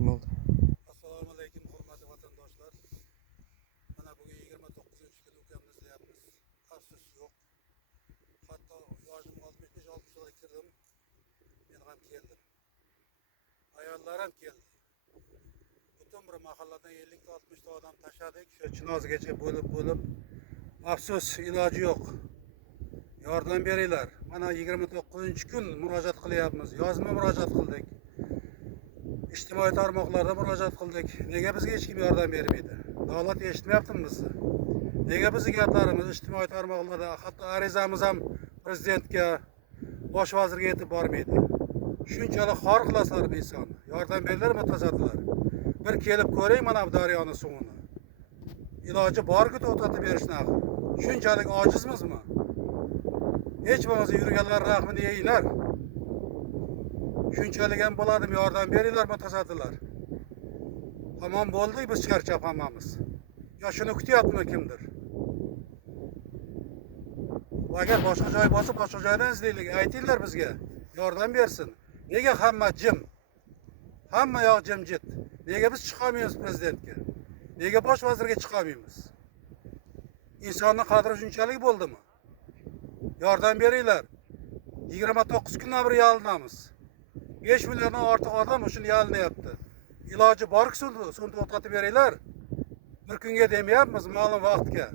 Oldu. Assalomu alaykum hurmatli vatandoshlar. Mana bugün 29-kun ukamni izlayapmiz. Afsus yo'q. Hatto yoshim 65-60 kirdim. Men ham keldim. Ayollar ham keldi. Butun bir mahalladan 50-60 odam tashladik. Shu Chinozgacha bo'lib afsus iloji yo'q. Yordam beringlar. Mana 29-kun murojaat qilyapmiz. Yozma murojaat qildik. İçtimai tarmoqlarda murojaat qildik. Nega bizga hech kim yordam bermaydi? Davlat eshitmayaptimi bizni? Nega bizning gaplarimiz ijtimoiy tarmoqlarda, hatto arizamiz ham prezidentga, bosh vazirga yetib bormaydi? Shunchalik xor qilasizlarmi insonni? Yordam beringlar mutasaddilar. Bir kelib ko'ring mana bu daryoni suvini. Iloji borku to'xtatib berishni. Shunchalik ojizmizmi? Hech bo'lmasa yurganlar rahmini yeyinglar. Shunchalik ham bo'ladimi? Yordam beringlar mutasaddilar. Tamam bo'ldik biz charchab hammamiz. Ya shuni kutyaptimi kimdir? Agar boshqa joy bo'lsa, boshqa joydan izlaylik. Aytinglar bizga. Yordam bersin. Nega hamma jim? Hamma yoq jimjit. Nega biz chiqamaymiz prezidentga? Nega bosh vazirga chiqamaymiz? İnsonning qadri shunchalik bo'ldimi? Yordam beringlar. 29 kundan beri yalinamiz. 5 milliondan ortiq odam shuni yalinyapti. İloji borki suvni to'xtatib beringlar. Bir kunga demayapmiz, ma'lum vaqtga.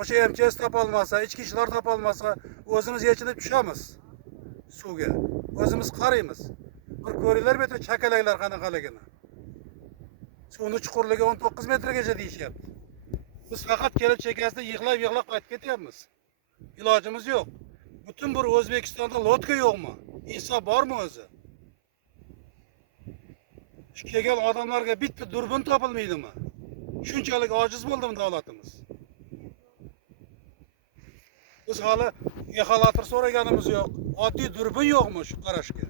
O'sha MCS topolmasa, ichki ishlar topolmasa, o'zimiz yechilib tushamiz suvga. O'zimiz qaraymiz. Bir ko'ringlar bu yerda chakalaklar qanaqaligini. Suvni chuqurligi 19 metrgacha deyishyapti. Biz faqat kelib chekasida yig'lab qaytib ketyapmiz. İlojimiz yo'q. Butun bir O'zbekistonda lotka yo'qmi? Insof bormi o'zi? Shu kelgan odamlarga bitta durbin topilmaydimi? Shunchalik ojiz bo'ldimi davlatimiz? Biz hali exolator so'raganimiz yo'q. Oddiy durbin yo'qmi shu qarashga?